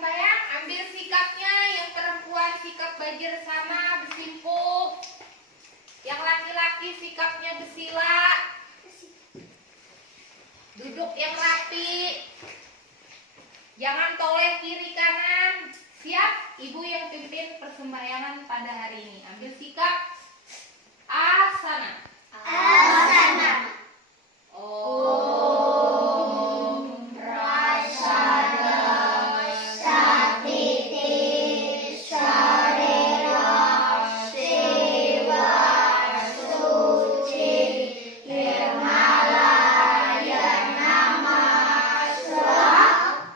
sembahyang, ambil sikapnya. Yang perempuan sikap Bajrasana bersimpuh. Yang laki-laki sikapnya bersila. Duduk yang rapi. Jangan toleh kiri kanan. Siap? Ibu yang pimpin persembahyangan pada hari ini. Ambil sikap asana. Asana. Om Prasada Satiti Sarera Sewa Suci Hirmalaya Nama Swaha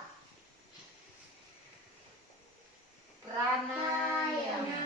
Pranayama.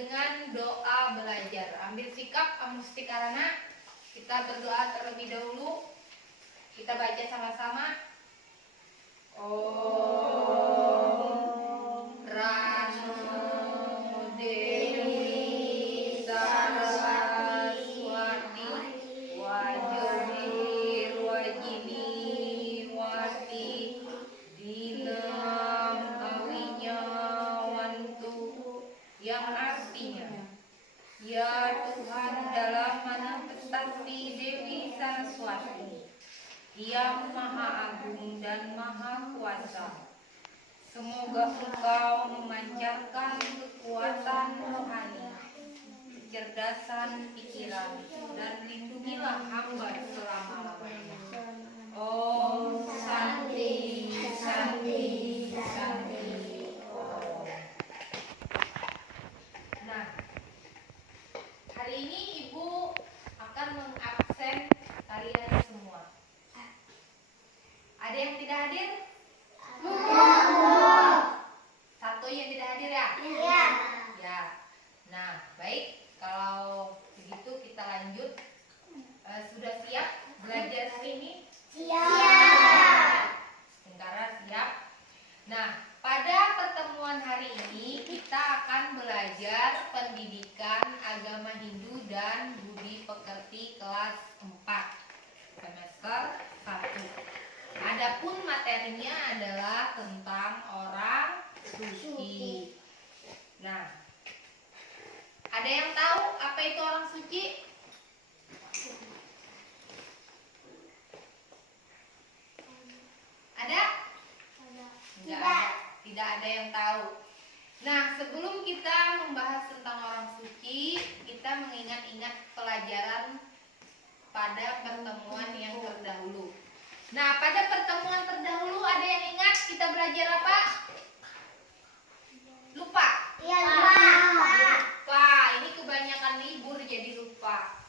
dengan doa belajar. Ambil sikap amustikarana. Kita berdoa terlebih dahulu. Kita baca sama-sama. Om Rano Dewi Saraswati Wajir Wajini Wati Dinam Awinya Wantu, yang artinya, ya Tuhan dalam manifestasi Dewi Saraswati yang Maha Agung dan Maha Kuasa, semoga Engkau memancarkan kekuatan rohani, kecerdasan pikiran, dan lindungilah hamba selama-lamanya. Om Santi, Santi, Santi. Om. Nah, hari ini Ibu akan mengabsen kalian semua. Ada yang tidak hadir? Satu yang tidak hadir ya? Iya. Ya. Nah, baik. Kalau begitu kita lanjut. Sudah siap belajar hari ini? Siap. Sementara siap. Nah, pada pertemuan hari ini kita akan belajar pendidikan agama Hindu dan budi pekerti kelas 4 semester 1. Adapun materinya adalah tentang orang suci. Nah, ada yang tahu apa itu orang suci? Ada? Enggak ada. Tidak ada yang tahu. Nah, sebelum kita membahas tentang orang suci, kita mengingat-ingat pelajaran pada pertemuan yang terdahulu. Nah, pada pertemuan terdahulu ada yang ingat kita belajar apa? Lupa? Iya, Pak. Lupa. Ini kebanyakan libur jadi lupa.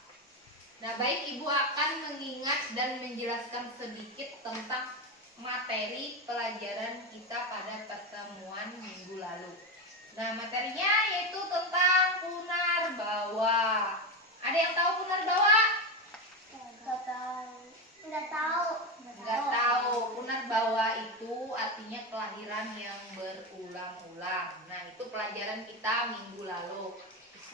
Nah, baik, Ibu akan mengingat dan menjelaskan sedikit tentang materi pelajaran kita pada pertemuan minggu lalu. Nah, materinya yaitu tentang Punarbawa. Ada yang tahu Punarbawa? Enggak tahu. Enggak tahu. Enggak tahu. Punarbawa itu artinya kelahiran yang berulang-ulang. Nah, itu pelajaran kita minggu lalu.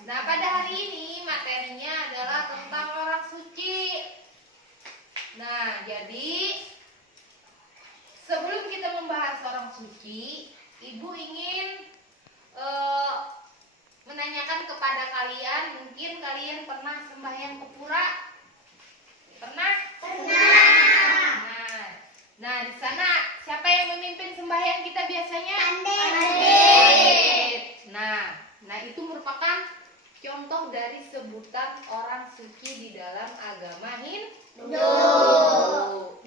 Nah, pada hari ini materinya adalah tentang orang suci. Nah, jadi sebelum kita membahas orang suci, Ibu ingin menanyakan kepada kalian, mungkin kalian pernah sembahyang ke pura? Pernah? Pernah. Nah, di sana siapa yang memimpin sembahyang kita biasanya? Pandit. Nah, itu merupakan contoh dari sebutan orang suci di dalam agama Hindu.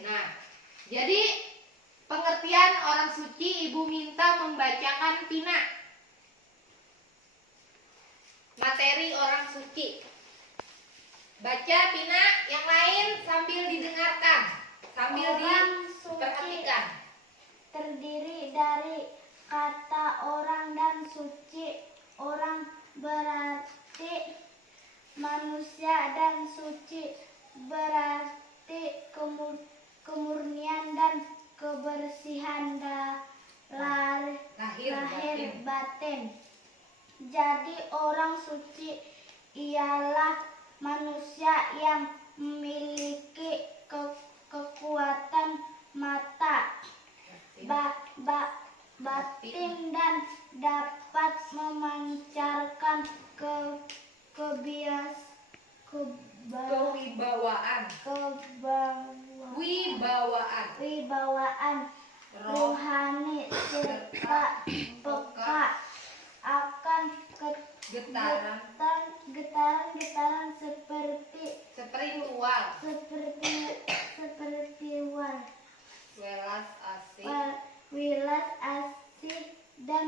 Nah, jadi pengertian orang suci, Ibu minta membacakan Pina. Materi orang suci. Baca Pina, yang lain sambil didengarkan, sambil Orang diperhatikan. Terdiri dari kata orang dan suci. Orang berarti manusia dan suci berarti kemurnian dan kebersihan lahir batin. Jadi orang suci ialah manusia yang memiliki kekuatan mata, batin dan dapat memancarkan wibawaan rohani serta peka akan getaran seperti spiritual, wilas asih dan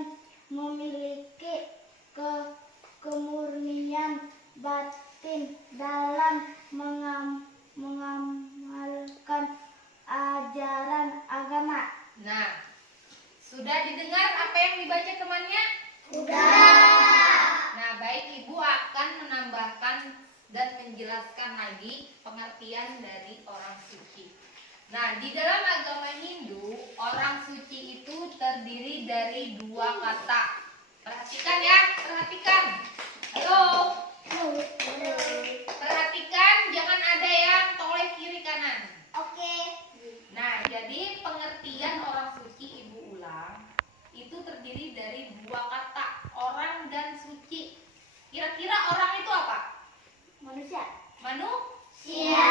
memiliki kemurnian batin dalam mengamalkan ajaran agama. Nah, sudah didengar apa yang dibaca temannya? Sudah. Nah, baik. akan menambahkan dan menjelaskan lagi pengertian dari orang suci. Nah, di dalam agama Hindu, orang suci itu terdiri dari dua kata. Perhatikan ya, perhatikan. Halo. Perhatikan, jangan ada yang toleh kiri kanan. Oke. Nah, jadi pengertian orang suci Ibu ulang itu terdiri dari dua kata, orang dan suci. Kira-kira orang itu apa? Manusia. Manusia,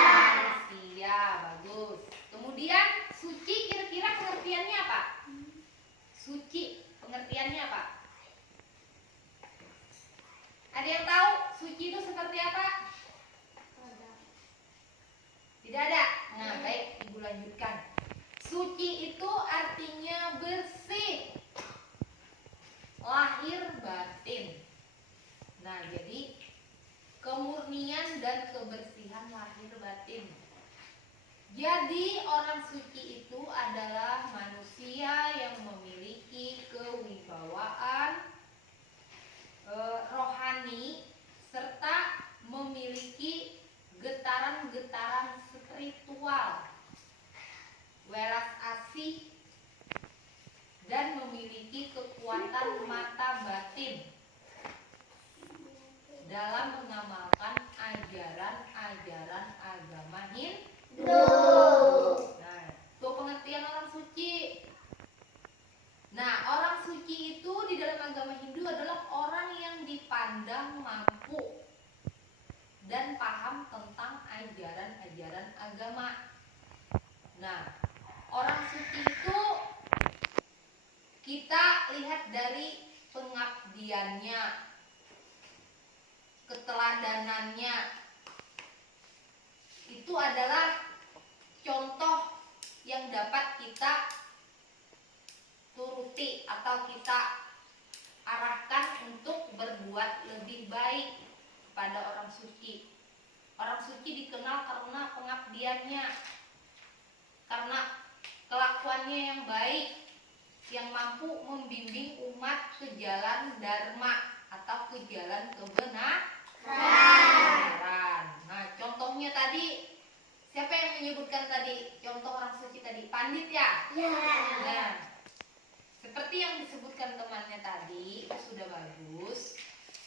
bagus. Kemudian suci kira-kira pengertiannya apa? Suci pengertiannya apa? Ada yang tahu suci itu seperti apa? Tidak ada. Nah, baik, Ibu lanjutkan. Suci itu artinya bersih, lahir batin. Nah, jadi kemurnian dan kebersihan lahir batin. Jadi orang suci itu adalah manusia yang memiliki kewibawaan rohani serta memiliki getaran-getaran spiritual, welas asih, dan memiliki kekuatan mata batin dalam mengamalkan ajaran-ajaran agama Hindu. Nah, itu pengertian orang suci. Nah, orang suci itu di dalam agama Hindu adalah orang yang dipandang mampu dan paham tentang ajaran-ajaran agama. Nah, orang suci itu kita lihat dari pengabdiannya, keteladanannya. Itu adalah contoh yang dapat kita turuti atau kita arahkan untuk berbuat lebih baik kepada orang suci. Orang suci dikenal karena pengabdiannya, karena kelakuannya yang baik, yang mampu membimbing umat ke jalan dharma atau ke jalan kebenaran. Nah, contohnya tadi, siapa yang menyebutkan tadi contoh orang suci tadi? Pandit ya? Ya. Nah, seperti yang disebutkan temannya tadi, itu sudah bagus.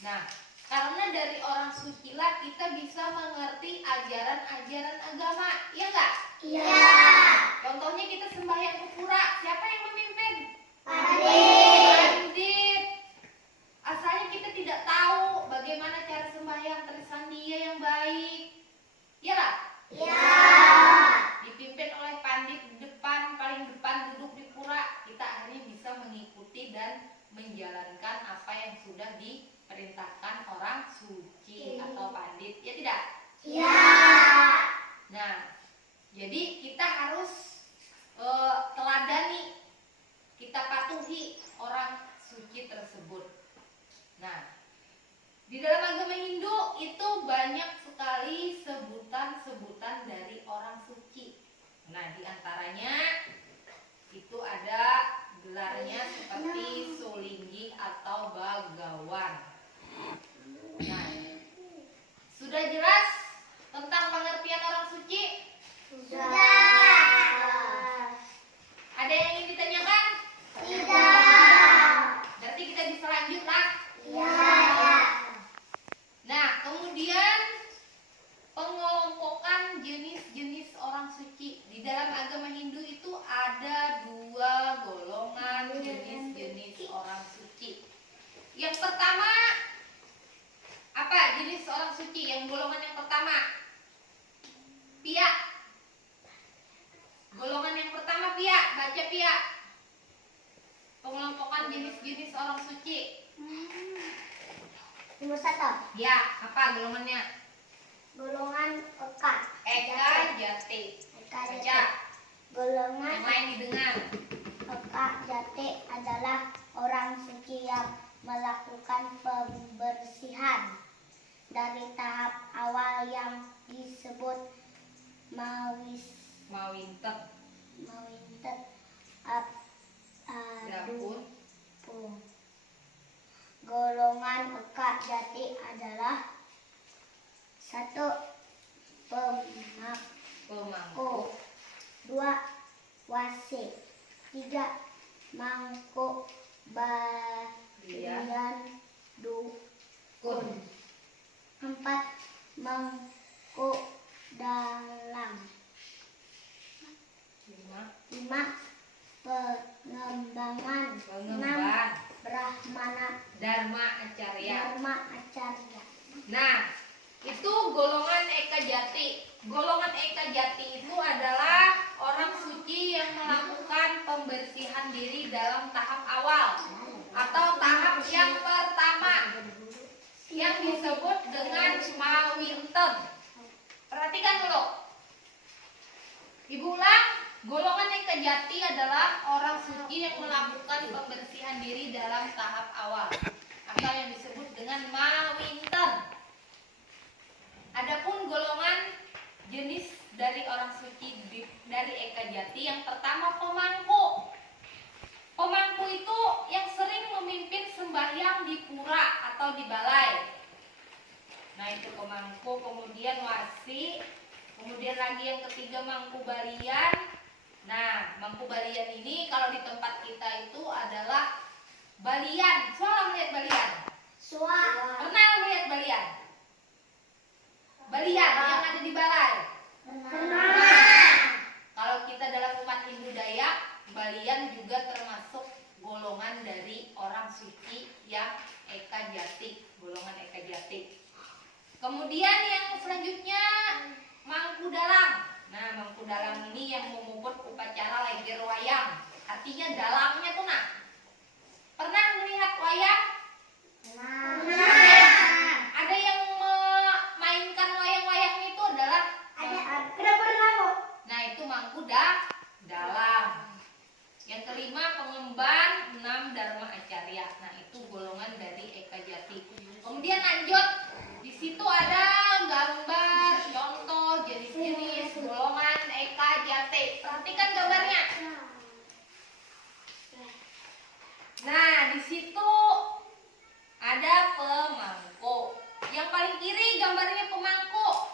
Nah, karena dari orang suci lah kita bisa mengerti ajaran-ajaran agama, iya nggak? Iya. Contohnya kita sembahyang ke pura, siapa yang memimpin? Pandit. Asalnya kita tidak tahu bagaimana cara sembahyang trisandiya yang baik, iya nggak? Iya. Dipimpin oleh pandit di depan, paling depan duduk di pura, kita akhirnya bisa mengikuti dan menjalankan apa yang sudah diperintahkan orang suci atau pandit, ya tidak? Iya. Nah, jadi kita harus teladani, kita patuhi orang suci tersebut. Nah, di dalam agama Hindu itu banyak sekali sebutan-sebutan dari orang suci. Nah, diantaranya itu ada gelarnya seperti Solinggi atau Bagawan. Nah, sudah jelas tentang pengertian orang suci? Sudah. Ada yang ingin ditanyakan? Tidak. Berarti kita bisa lanjut lah. Iya. Nah, kemudian pengelompokan jenis-jenis orang suci. Di dalam agama Hindu itu ada dua golongan jenis-jenis orang suci. Yang pertama, apa jenis orang suci? Yang golongan yang pertama, pia. Golongan yang pertama pia, baca pia. Pengelompokan jenis-jenis orang suci. Nomor 1. Ya, apa golongannya? Golongan Eka. Eka Jati. Eka Baca. Jati. Golongan Yang lain didengar. Eka Jati adalah orang suci yang melakukan pembersihan dari tahap awal yang disebut Mawintet. Dapun. Golongan Eka Jati adalah 1. Pemangku. Pemangku. 2. Wase. 3. Mangkuk balian dukun. 4. Mangkuk dalang. 5. Pengembangan. 6. Brahmana Dharma Acarya. Dharma Acarya. Nah, itu golongan Eka Jati. Golongan Eka Jati itu adalah orang suci yang melakukan pembersihan diri dalam tahap awal atau tahap yang pertama yang disebut dengan mawinten. Perhatikan dulu. Ibu ulang, golongan Eka Jati adalah orang suci yang melakukan pembersihan diri dalam tahap awal atau yang disebut dengan mawinten. Adapun golongan jenis dari orang suci dari Eka Jati, yang pertama pemangku. Pemangku itu yang sering memimpin sembahyang di pura atau di balai. Nah, itu pemangku. Kemudian wasi. Kemudian lagi yang ketiga mangku balian. Nah, mangku balian ini kalau di tempat kita itu adalah balian. Soalnya melihat balian. Pernah melihat balian? Balian yang ada di balai. Kalau kita dalam umat Hindu Dayak, balian juga termasuk golongan dari orang suci yang Eka Jati, golongan Eka Jati. Kemudian yang selanjutnya mangku dalang. Nah, mangku dalang ini yang memuput upacara leger wayang. Artinya dalangnya tuh nah. Pernah melihat wayang? Ada yang memainkan wayang-wayang itu adalah nah, itu mangku dalang. Yang kelima pengemban, 6 Dharma Acarya. Nah, itu golongan dari Eka Jati. Kemudian lanjut, di situ ada gambar contoh jenis-jenis golongan Eka Jati. Perhatikan gambarnya. Nah, di situ ada pemangku. Yang paling kiri gambarnya pemangku.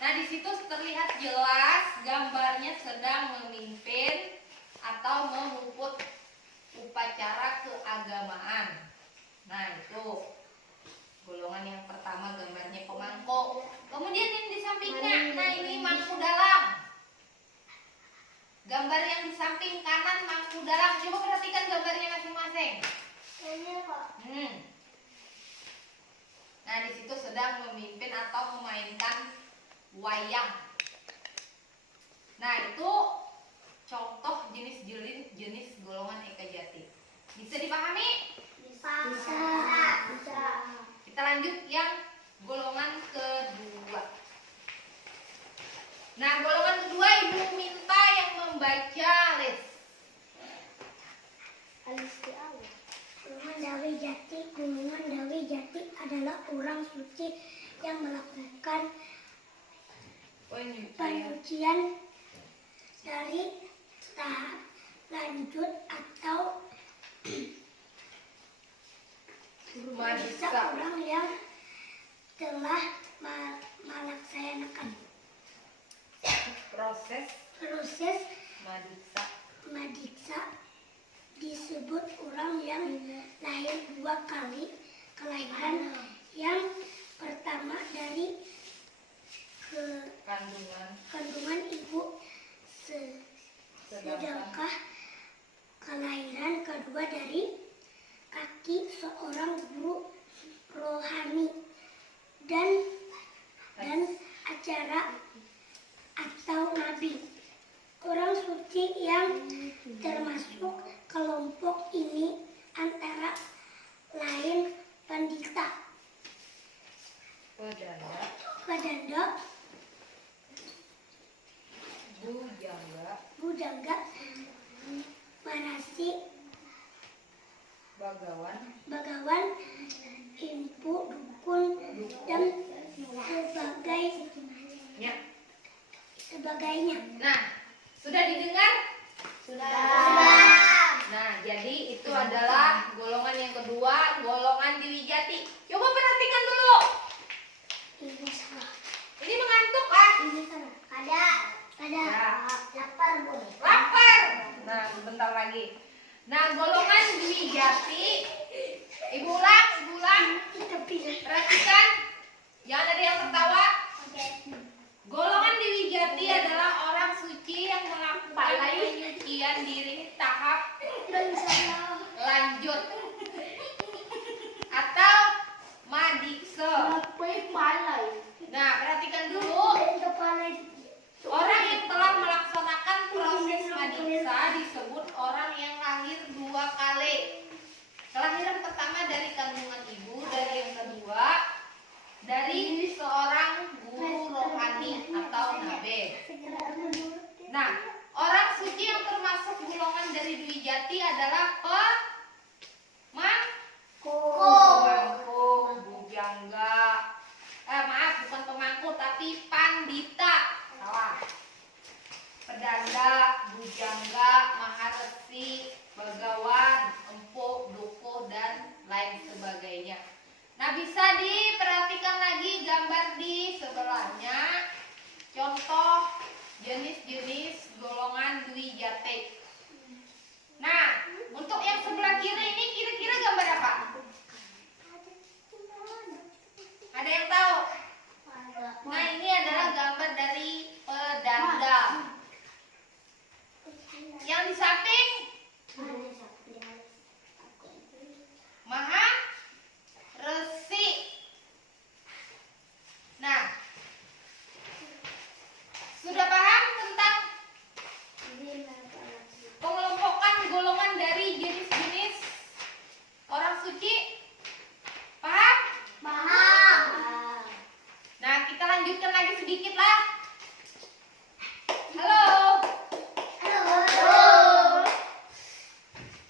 Nah, di situ terlihat jelas gambarnya sedang memimpin atau memuput upacara keagamaan. Nah, itu golongan yang pertama gambarnya pemangku. Kemudian yang di sampingnya, nah ini mangku dalang. Gambar yang di samping kanan mangku dalang. Coba perhatikan gambarnya masing-masing. Nah, di situ sedang memimpin atau memainkan wayang. Nah, itu contoh jenis golongan Eka Jati. Bisa dipahami? Bisa. Kita lanjut yang golongan kedua. Nah, golongan kedua Ibu minta yang membaca list. Golongan Dawi Jati adalah orang suci yang melakukan penyucian dari tahap lanjut atau orang yang telah melaksanakan proses madiksa. Disebut orang yang lahir 2 kali kelahiran. Yang pertama dari kandungan ibu, sedangkan kelahiran kedua dari kaki seorang guru rohani dan acara atau nabi. Orang suci yang termasuk kelompok ini antara lain pendeta, pedanda, bujangga, manasi, bagawan, impu, dukun, dan sebagainya. Nah, sudah didengar? Sudah. Nah, jadi itu adalah golongan yang kedua, golongan Dewi Jati. Coba perhatikan dulu. Ini salah. Nah, perhatikan dulu. Orang yang telah melaksanakan proses madiksa disebut orang yang lahir 2 kali. Kelahiran pertama dari kandungan ibu, dan yang kedua dari seorang guru rohani atau nabe. Nah, orang suci yang termasuk golongan dari Dwi Jati adalah pemangku, bujangga. Maaf, bukan pemangku tapi pandita. Salah. Pedanda, bujangga, maharesi, bagawan, empu, dukuh, dan lain sebagainya. Nah, bisa diperhatikan lagi gambar di sebelahnya. Contoh jenis-jenis golongan Dwi Jati. Nah, untuk yang sebelah kiri ini kira-kira gambar apa? Ada yang tahu? Nah, ini adalah gambar dari pedanda. Yang di samping maharesi. Nah, sudah paham tentang pengelompokan golongan dari jenis-jenis orang suci? Paham? Paham. Nah, kita lanjutkan lagi sedikit lah. Halo.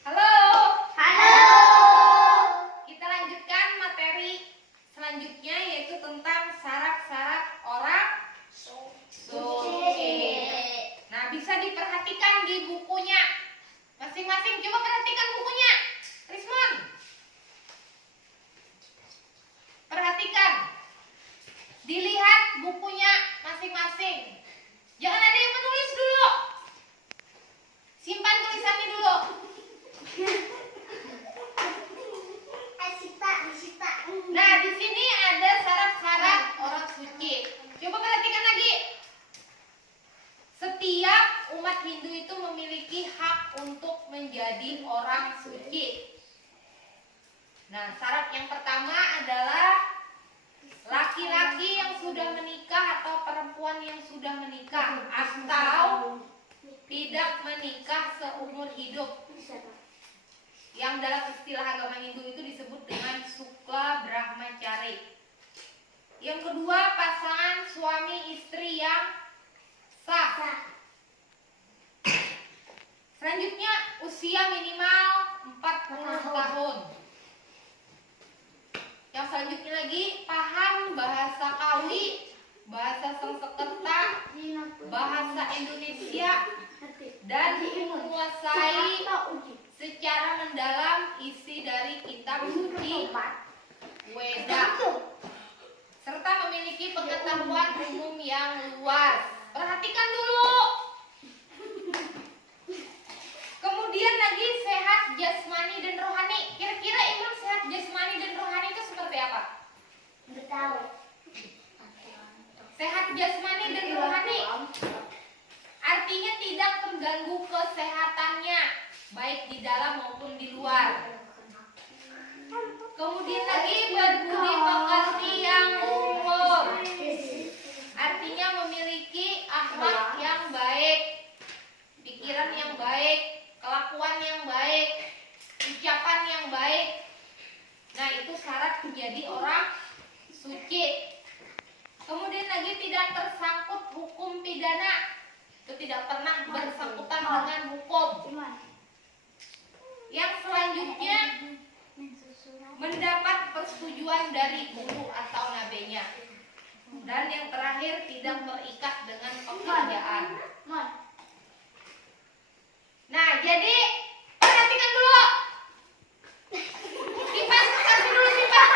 Halo. Kita lanjutkan materi selanjutnya, yaitu tentang syarat-syarat orang suci. Nah, bisa diperhatikan di bukunya masing-masing. Coba perhatikan bukunya, Rismon. Perhatikan. Dilihat bukunya masing-masing. Jangan ada yang menulis dulu. Simpan tulisannya dulu. Nah, di sini ada syarat-syarat orang suci. Coba perhatikan lagi. Setiap umat Hindu itu memiliki hak untuk menjadi orang suci. Nah, syarat yang pertama adalah laki-laki yang sudah menikah atau perempuan yang sudah menikah atau tidak menikah seumur hidup, yang dalam istilah agama Hindu itu disebut dengan Sukla Brahmachari. Yang kedua, pasangan suami istri yang sah. Selanjutnya, usia minimal 40 tahun. Yang selanjutnya lagi, paham bahasa Kawi, bahasa Sanskerta, bahasa Indonesia, dan menguasai secara mendalam isi dari kitab suci Weda, serta memiliki pengetahuan umum yang luas. Perhatikan dulu. Kemudian lagi, sehat jasmani dan rohani. Kira-kira iman sehat jasmani dan rohani itu seperti apa? Sehat jasmani dan rohani artinya tidak mengganggu kesehatannya, baik di dalam maupun di luar. Kemudian lagi, berbudi pekerti yang luhur, artinya memiliki akhlak yang baik, pikiran yang baik, kelakuan yang baik, ucapan yang baik. Nah, itu syarat menjadi orang suci. Kemudian lagi, tidak tersangkut hukum pidana. Itu tidak pernah bersangkutan dengan hukum. Yang selanjutnya, mendapat persetujuan dari guru atau nabenya. Dan yang terakhir, tidak terikat dengan pekerjaan. Nah, jadi perhatikan dulu. Simpan, kasih dulu simpan.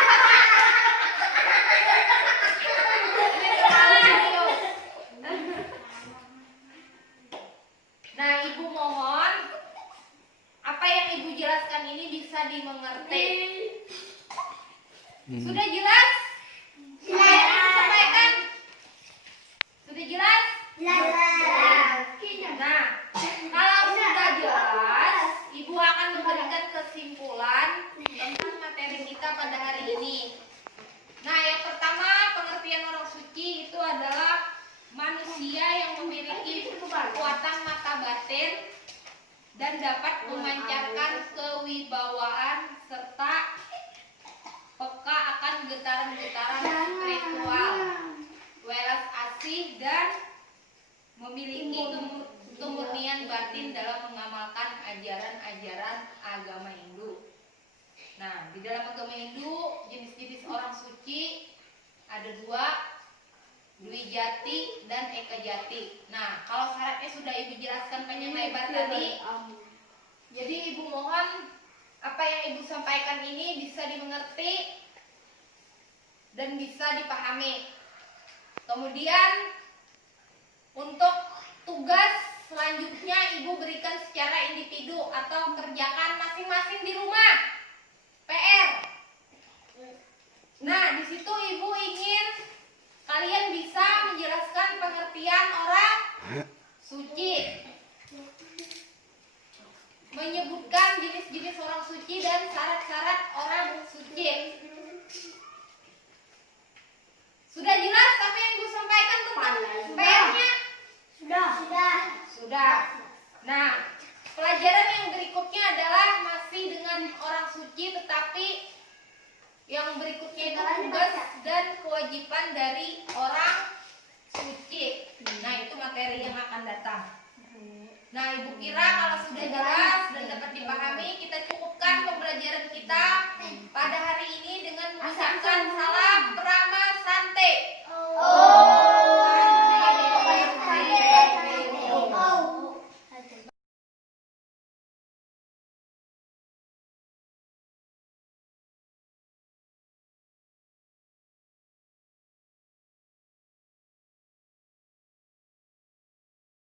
Nah, Ibu mohon apa yang Ibu jelaskan ini bisa dimengerti. Sudah jelas? Apa yang disampaikan? Sudah jelas? Jelas. dapat memancarkan kewibawaan serta peka akan getaran-getaran spiritual, welas asih dan memiliki kemurnian batin dalam mengamalkan ajaran-ajaran agama Hindu. Nah, di dalam agama Hindu jenis-jenis orang suci ada dua, Dwi Jati dan Eka Jati. Nah, kalau syaratnya sudah Ibu jelaskan panjang lebar tadi, jadi Ibu mohon apa yang Ibu sampaikan ini bisa dimengerti dan bisa dipahami. Kemudian untuk tugas selanjutnya Ibu berikan secara individu atau kerjakan masing-masing di rumah. PR. Nah, di situ Ibu ingin kalian bisa menjelaskan pengertian orang suci, menyebutkan jenis-jenis orang suci dan syarat-syarat orang suci. Sudah jelas apa yang Ibu sampaikan tentang PR-nya? Sudah. Nah, pelajaran yang berikutnya adalah masih dengan orang suci, tetapi yang berikutnya itu tugas dan kewajiban dari orang suci. Nah, itu materi yang akan datang. Nah, Ibu kira kalau sudah jelas dan dapat dipahami, kita cukupkan pembelajaran kita pada hari ini dengan mengucapkan